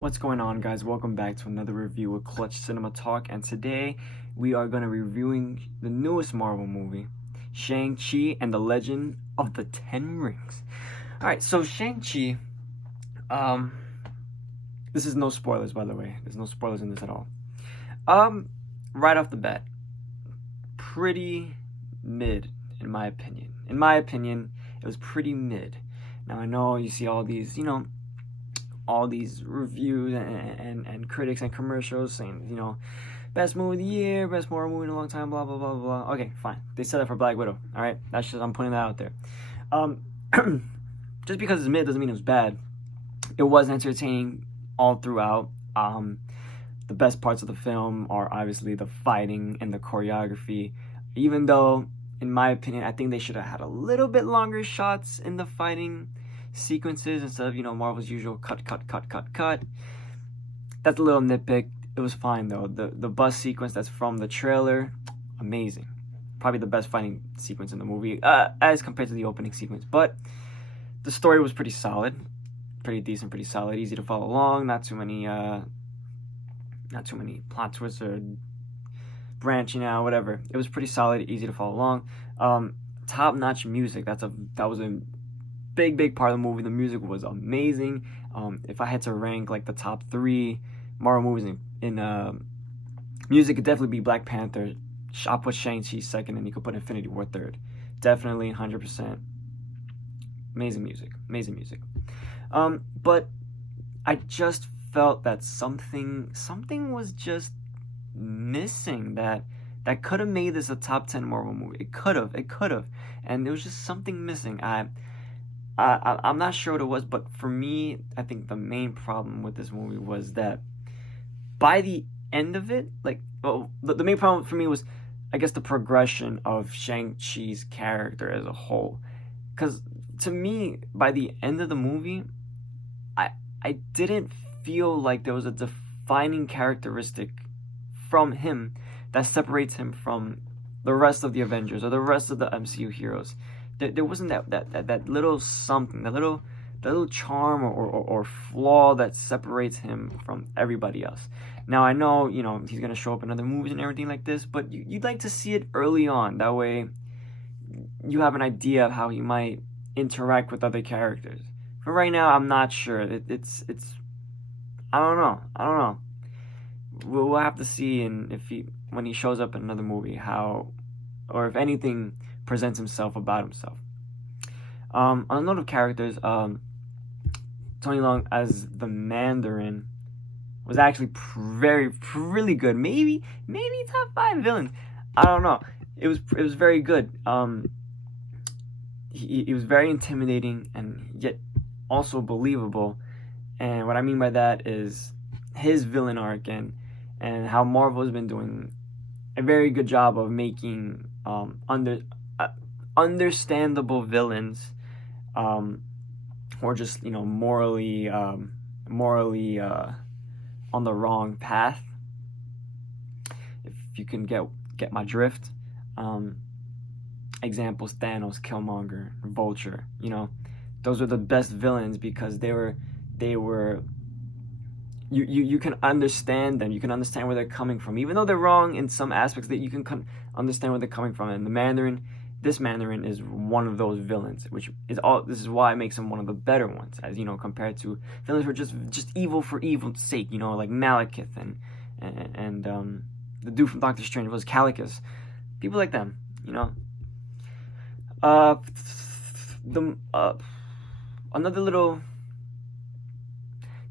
What's going on, guys? Welcome back to another review of Clutch Cinema Talk, and today we are going to be reviewing the newest Marvel movie, Shang-Chi and the Legend of the Ten Rings. Alright, so Shang-Chi, this is no spoilers, by the way. There's no spoilers in this at all. Right off the bat, pretty mid, in my opinion. In my opinion, it was pretty mid. Now, I know you see all these, all these reviews and critics and commercials saying, best movie of the year, best Marvel movie in a long time, blah, blah, blah, blah. Okay, fine. They said that for Black Widow, all right? That's just, I'm putting that out there. Just because it's mid doesn't mean it was bad. It was entertaining all throughout. The best parts of the film are obviously the fighting and the choreography, even though, in my opinion, I think they should have had a little bit longer shots in the fighting sequences instead of Marvel's usual cut. That's a little nitpick. It was fine though. The bus sequence that's from the trailer, amazing. Probably the best fighting sequence in the movie as compared to the opening sequence. But the story was pretty solid, pretty decent, pretty solid, easy to follow along. Not too many plot twists or branching out, whatever. It was pretty solid, easy to follow along. Top-notch music. That was a big part of the movie. The music was amazing. If I had to rank like the top 3 Marvel movies in music, it'd definitely be Black Panther. I'll put Shang-Chi second, and you could put Infinity War third. Definitely 100%. Amazing music. But I just felt that something was just missing that could have made this a top 10 Marvel movie. It could have, and there was just something missing. I'm not sure what it was, but for me, I think the main problem with this movie was that by the end of it, the main problem for me was, I guess, the progression of Shang-Chi's character as a whole. Because to me, by the end of the movie, I didn't feel like there was a defining characteristic from him that separates him from the rest of the Avengers or the rest of the MCU heroes. There wasn't that little something, that little charm or flaw that separates him from everybody else. Now, I know, he's going to show up in other movies and everything like this, but you'd like to see it early on. That way, you have an idea of how he might interact with other characters. For right now, I'm not sure. It's I don't know. We'll have to see when he shows up in another movie, how, or if anything presents himself about himself. On a note of characters, Tony Leung as the Mandarin was actually really good. Maybe top 5 villain. I don't know. It was very good. He was very intimidating and yet also believable. And what I mean by that is his villain arc and how Marvel has been doing a very good job of making understandable villains, or just morally on the wrong path. If you can get my drift. Examples: Thanos, Killmonger, Vulture. Those are the best villains because they were. You can understand them. You can understand where they're coming from, even though they're wrong in some aspects. That you can understand where they're coming from. And this Mandarin is one of those villains, which is all. This is why it makes him one of the better ones, as compared to villains who are just evil for evil's sake. Like Malekith and the dude from Doctor Strange was Calicus. People like them. Another little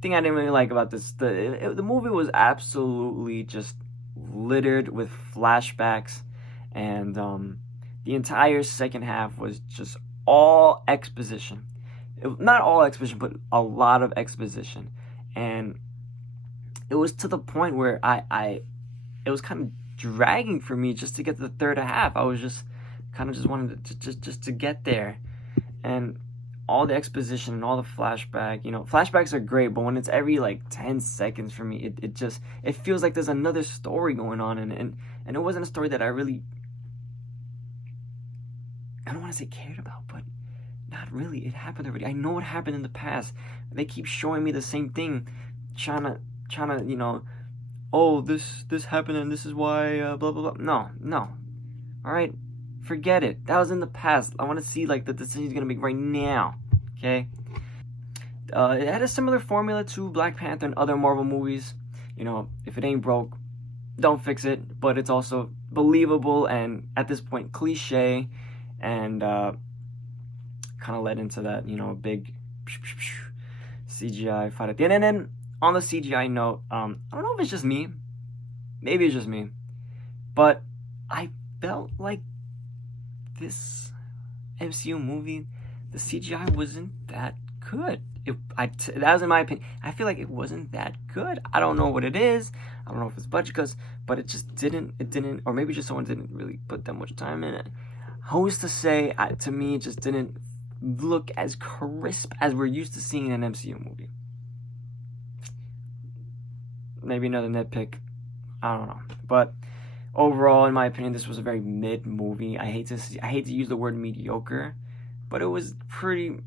thing I didn't really like about this, the movie was absolutely just littered with flashbacks, and the entire second half was just all exposition. Not all exposition, but a lot of exposition, and it was to the point where it was kind of dragging for me just to get to the third half. I was just wanted to get there, and all the exposition and all the flashback, flashbacks are great, but when it's every 10 seconds for me, it feels like there's another story going on, and it wasn't a story that I don't want to say cared about, but not really. It happened already. I know what happened in the past. They keep showing me the same thing trying to, oh, this happened and this is why, blah blah blah. No. All right, forget it. That was in the past. I want to see like the decisions gonna make right now. Okay. It had a similar formula to Black Panther and other Marvel movies. If it ain't broke, don't fix it. But it's also believable and at this point cliche, and kind of led into that big CGI fight at the end. And then on the CGI note, I don't know if it's just me, maybe it's just me, but I felt like this MCU movie, the CGI wasn't that good. That was in my opinion. I feel like it wasn't that good. I don't know what it is. I don't know if it's budget, but it just didn't, or maybe just someone didn't really put that much time in it. Who's to say? To me, it just didn't look as crisp as we're used to seeing in an MCU movie. Maybe another nitpick. I don't know. But overall, in my opinion, this was a very mid movie. I hate to use the word mediocre, but it was pretty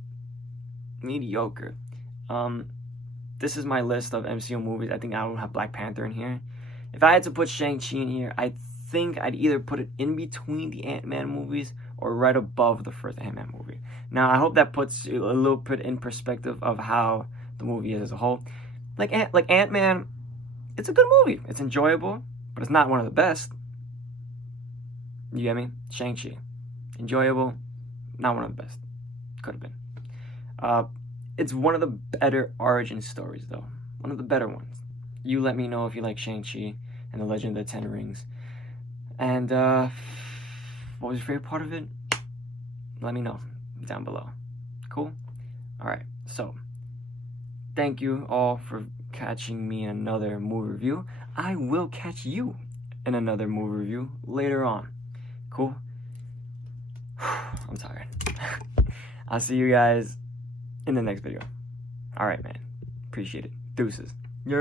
mediocre. This is my list of MCU movies. I think I don't have Black Panther in here. If I had to put Shang-Chi in here, I think I'd either put it in between the Ant-Man movies or right above the first Ant-Man movie. Now, I hope that puts a little bit in perspective of how the movie is as a whole. Like Ant-Man, it's a good movie. It's enjoyable, but it's not one of the best. You get me? Shang-Chi, enjoyable, not one of the best. Could have been. It's one of the better origin stories, though. One of the better ones. You let me know if you like Shang-Chi and the Legend of the Ten Rings. And what was your favorite part of it? Let me know down below. Cool? Alright, so thank you all for catching me in another movie review. I will catch you in another movie review later on. Cool? I'm tired. I'll see you guys in the next video. Alright, man. Appreciate it. Deuces. Yeah.